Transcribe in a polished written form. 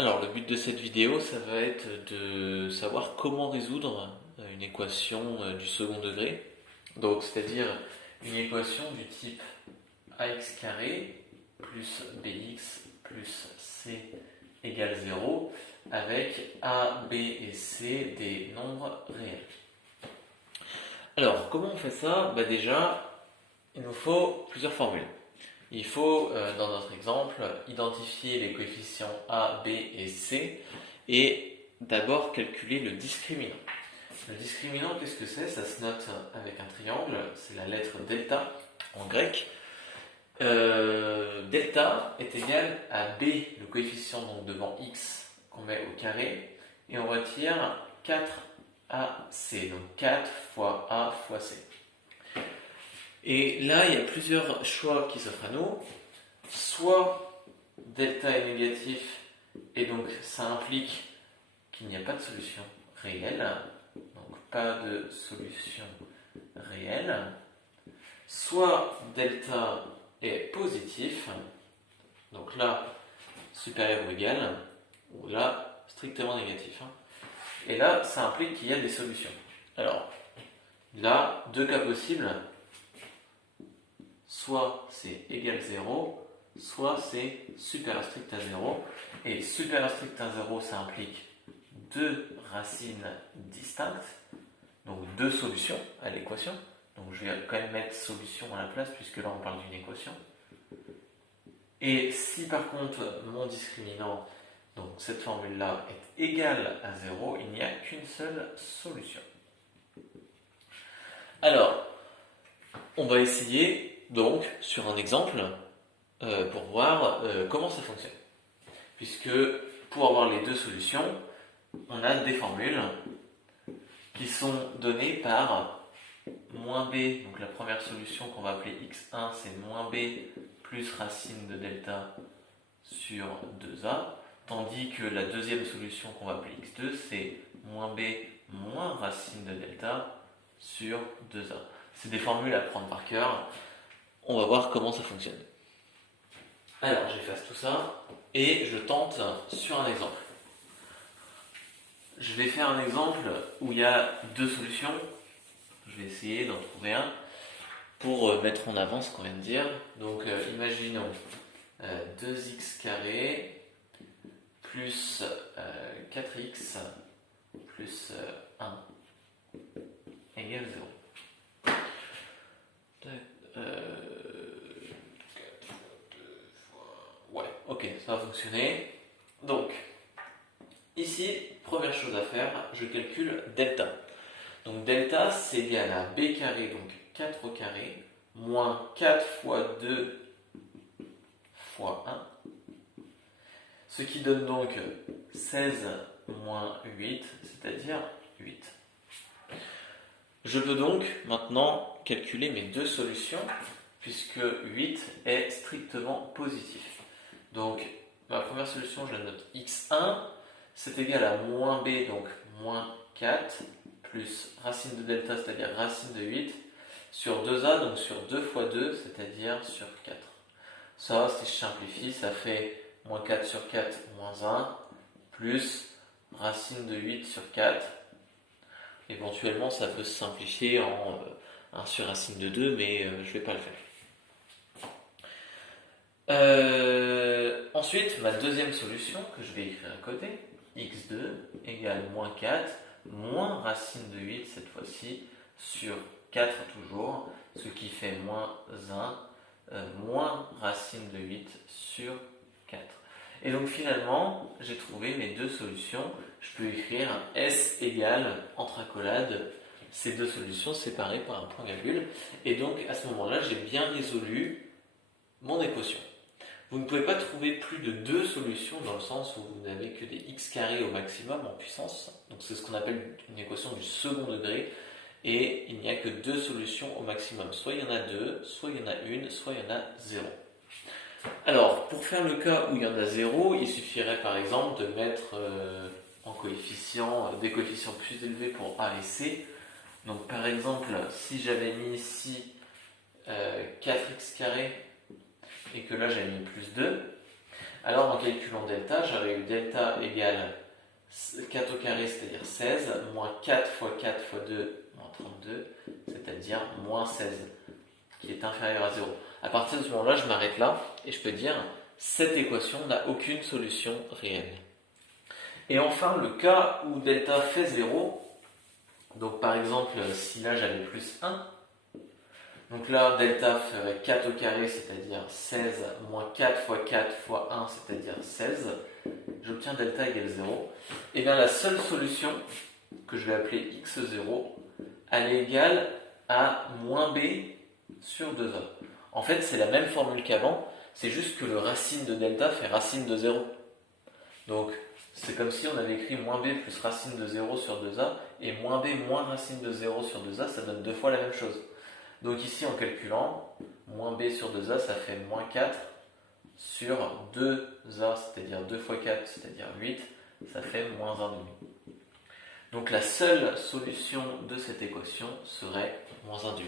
Alors, le but de cette vidéo, ça va être de savoir comment résoudre une équation du second degré. Donc, c'est-à-dire une équation du type ax carré plus bx plus c égale 0 avec a, b et c des nombres réels. Alors, comment on fait ça? Déjà, il nous faut plusieurs formules. Il faut, dans notre exemple, identifier les coefficients a, b et c et d'abord calculer le discriminant. Le discriminant, qu'est-ce que c'est? Ça se note avec un triangle, c'est la lettre delta en grec. Delta est égal à b, le coefficient donc devant x qu'on met au carré, et on retire 4ac, donc 4 fois a fois c. Et là, il y a plusieurs choix qui s'offrent à nous. Soit delta est négatif, et donc ça implique qu'il n'y a pas de solution réelle, donc pas de solution réelle. Soit delta est positif, donc là, supérieur ou égal, ou là, strictement négatif. Et là, ça implique qu'il y a des solutions. Alors, là, deux cas possibles. Soit c'est égal 0, soit c'est supérieur strict à 0. Et supérieur strict à 0, ça implique deux racines distinctes, donc deux solutions à l'équation. Donc je vais quand même mettre solution à la place, puisque là on parle d'une équation. Et si par contre mon discriminant, donc cette formule-là, est égale à 0, il n'y a qu'une seule solution. Alors, on va essayer donc sur un exemple pour voir comment ça fonctionne. Puisque pour avoir les deux solutions, on a des formules qui sont données par moins b, donc la première solution qu'on va appeler x1, c'est moins b plus racine de delta sur 2a, tandis que la deuxième solution qu'on va appeler x2, c'est moins b moins racine de delta sur 2a. C'est des formules à prendre par cœur. On va voir comment ça fonctionne. Alors, j'efface tout ça et je tente sur un exemple. Je vais faire un exemple où il y a deux solutions. Je vais essayer d'en trouver un pour mettre en avant ce qu'on vient de dire. Donc, imaginons 2x carré plus 4x plus 1 égale 0. Ouais, ok, ça va fonctionner. Donc, ici, première chose à faire, je calcule delta. Donc delta, c'est égal à b carré, donc 4 au carré, moins 4 fois 2 fois 1, ce qui donne donc 16 moins 8, c'est-à-dire 8. Je peux donc maintenant calculer mes deux solutions, puisque 8 est strictement positif. Donc, ma première solution, je la note x1, c'est égal à moins b, donc moins 4, plus racine de delta, c'est-à-dire racine de 8, sur 2a, donc sur 2 fois 2, c'est-à-dire sur 4. Ça, si je simplifie, ça fait moins 4 sur 4, moins 1, plus racine de 8 sur 4. Éventuellement, ça peut se simplifier en 1 sur racine de 2, mais je ne vais pas le faire. Ensuite, ma deuxième solution que je vais écrire à côté, x2 égale moins 4, moins racine de 8 cette fois-ci, sur 4 toujours, ce qui fait moins 1, moins racine de 8 sur 4. Et donc finalement, j'ai trouvé mes deux solutions. Je peux écrire S égale, entre accolades, ces deux solutions séparées par un point virgule. Et donc à ce moment-là, j'ai bien résolu mon équation. Vous ne pouvez pas trouver plus de deux solutions dans le sens où vous n'avez que des x carrés au maximum en puissance. Donc c'est ce qu'on appelle une équation du second degré. Et il n'y a que deux solutions au maximum. Soit il y en a deux, soit il y en a une, soit il y en a zéro. Alors, pour faire le cas où il y en a 0, il suffirait par exemple de mettre en coefficient des coefficients plus élevés pour A et C. Donc par exemple, si j'avais mis ici 4x carré et que là j'avais mis plus 2, Alors en calculant delta, j'aurais eu delta égale 4 au carré, c'est-à-dire 16, moins 4 fois 4 fois 2, moins 32, c'est-à-dire moins 16, qui est inférieur à 0. À partir de ce moment-là, je m'arrête là et je peux dire cette équation n'a aucune solution réelle. Et enfin, le cas où delta fait 0, donc par exemple, si là j'avais plus 1, donc là delta ferait 4 au carré, c'est-à-dire 16, moins 4 fois 4 fois 1, c'est-à-dire 16, j'obtiens delta égale 0. Et bien la seule solution, que je vais appeler x0, elle est égale à moins b sur 2a. En fait, c'est la même formule qu'avant, c'est juste que le racine de delta fait racine de 0. Donc, c'est comme si on avait écrit moins b plus racine de 0 sur 2a, et moins b moins racine de 0 sur 2a, ça donne deux fois la même chose. Donc ici, en calculant, moins b sur 2a, ça fait moins 4 sur 2a, c'est-à-dire 2 fois 4, c'est-à-dire 8, ça fait moins 1,5. Donc la seule solution de cette équation serait moins 1,5.